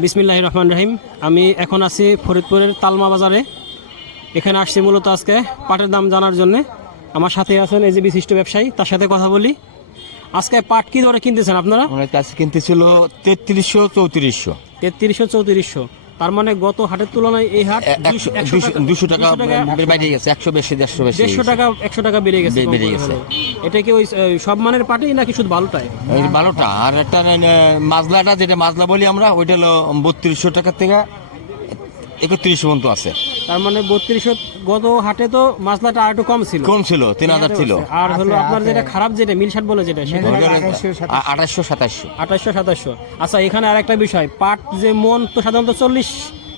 বিসমিল্লাহির রহমানির রহিম। আমি এখন আছি ফরিদপুরের তালমা বাজারে। এখানে আসছি মূলত আজকে পাটের দাম জানার জন্য। আমার সাথে আছেন এই যে বিশিষ্ট ব্যবসায়ী, তার সাথে কথা বলি। আজকে পাট কি দরে কিনতেছেন আপনারা? আমার কাছে কিনতেছিল 3300 3400। 3300 3400, তার মানে গত হাটের তুলনায় এই হাট 200 টাকা বেড়ে গেছে, 100 বেশি 150 বেশি, 100 টাকা বেড়ে গেছে। এটা কি ওই সব মানের পাটেই নাকি শুধু বালুটায়? এই ভালোটা আর একটা মাজলাটা, যেটা মাজলা বলি আমরা, ওইটা হলো 3200 টাকা থেকে 3100 পর্যন্ত আছে। তার মানে 3200। গত হাটে তো মাছলাটা আর একটু কম ছিল 3000 ছিল। আর হলো আপনার যেটা খারাপ, যেটা মিলশাট বলে, যেটা 2800 2700। 2700। আচ্ছা, এখানে আর একটা বিষয়, পাট যে মন তো সাধারণত 40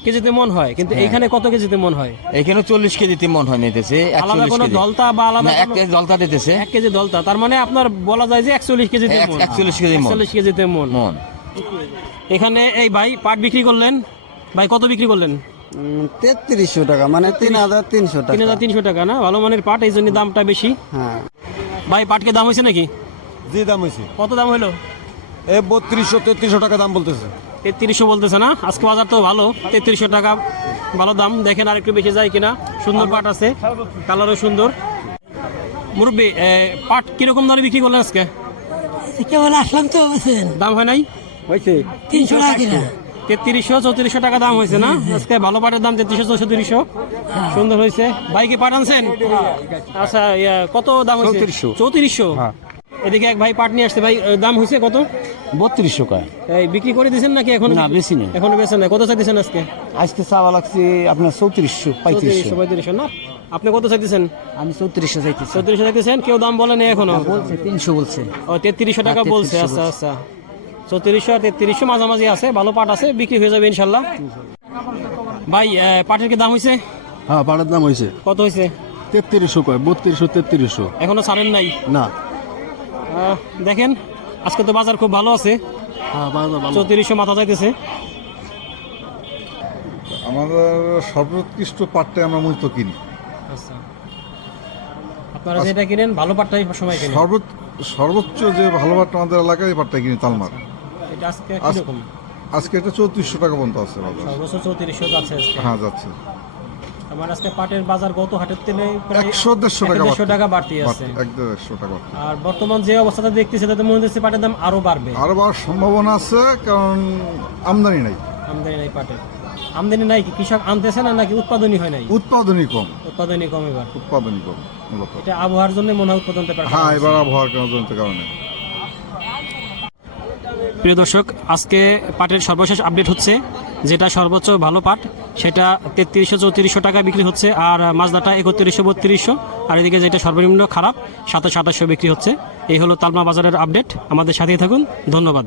কেজিতে মন হয়, কিন্তু এখানে কত কেজিতে মন হয়? এখানে 40 কেজিতে মন হয় নিতেছে। আলাদা কোনো দলতা বা আলাদা এক কেজি দলতা দিতেছে, 1 কেজি দলতা। তার মানে আপনার বলা যায় যে 41 কেজিতে মন। 41 কেজিতে মন। এখানে এই ভাই পাট বিক্রি করলেন, ভাই কত বিক্রি করলেন? 3300 টাকা, মানে 3300 টাকা। 3300 টাকা না? ভালো মানের পাট, এই জন্য দামটা বেশি। হ্যাঁ ভাই পাটকে দাম হয়েছে নাকি? জি, দাম হয়েছে। কত দাম হলো? 3200 3300 টাকা দাম বলতেছে। 3300 বলতেছে না? আজকে বাজার তো ভালো, 3300 টাকা ভালো দাম। দেখেন আর একটু বেশি যায় কিনা। সুন্দর পাট আছে, কালারও সুন্দর। মুরব্বী, পাট কিরকম দামে বিক্রি করলেন আজকে? কেবল আসলাম তো, বুঝছেন, দাম হয় নাই? হয়েছে 300 টাকা কিনা। 3300 3400 টাকা দাম হয়েছে না আজকে? ভালো পাটের দাম 3300 3400। সুন্দর হয়েছে। ভাই কি পাট আনছেন? আচ্ছা, কত দাম হয়েছে? 3400। এদিকে এক ভাই পাট নিয়ে আসছে। ভাই দাম হয়েছে কত? 3200 টাকা। এই বিক্রি করে দিয়েছেন নাকি এখন? না, বেশি নেই। এখনো বেচেন না? কত চাইতেছেন আজকে? আজকে চাওয়া লাগছে আপনার 3400 3500। 3500 না? আপনি কত চাইতেছেন? আমি 3400 চাইতেছি। 3400 চাইতেছেন? কেউ দাম বলে নেই এখনো? বলছে 300 বলছে। ও, 3300 টাকা বলছে। আচ্ছা আচ্ছা, 3400 আর 3300 মাঝামাঝি আছে। ভালো পাট আছে, বিক্রি হয়ে যাবে ইনশাল্লাহ। ভাই পাটের কি দাম হয়েছে? হ্যাঁ, পাটের দাম হয়েছে। কত হয়েছে? 3300 কয়, 3200 3300। এখনো ছাড়েন নাই? না। দেখেন আজকে তো বাজার খুব ভালো আছে। হ্যাঁ, বাজার ভালো। 3400 মাথা যাইতেছে। আমাদের সর্বোৎকৃষ্ট পাটটা আমরা মূলত কিনি। আচ্ছা, আপনারা যেটা কিনেন ভালো পাটটাই সময় কিনেন? সর্বোচ্চ যে ভালো পাটটা আমাদের এলাকায়, এই পাটটা কিনি তালমার। এটা আজকে কিরকম? আজকে এটা 3400 টাকা পর্যন্ত আছে বাজার। সর্বোচ্চ 3400 যাচ্ছে আজকে। হ্যাঁ, যাচ্ছে। আমার আজকে পাটের বাজার গত হাটের থেকে 100-150 টাকা বাড়তি আছে। 100 টাকা। আর বর্তমান যে অবস্থাটা দেখতেছে তাতে মনে হচ্ছে পাটের দাম আরো বাড়বে। আরো বাড়ার সম্ভাবনা আছে, কারণ আমদানি নাই। আমদানি নাই পাটের? আমদানি নাই কি কৃষক আনতেছে না, নাকি উৎপাদনই হয় নাই? উৎপাদনই কম। উৎপাদনই কম এবার। উৎপাদনই কম মূলত। এটা আবহাওয়ার জন্য মনে হয় উৎপাদনটা পারে। হ্যাঁ, এবার আবহাওয়ার কারণে। প্রিয় দর্শক, আজকে পাটের সর্বশেষ আপডেট হচ্ছে, যেটা সর্বোচ্চ ভালো পাট সেটা 3300 3400 টাকা বিক্রি হচ্ছে, আর মাজদাটা 3100 3200, আর এদিকে যেটা সর্বনিম্ন খারাপ 2700 বিক্রি হচ্ছে। এই হলো তালমা বাজারের আপডেট। আমাদের সাথেই থাকুন, ধন্যবাদ।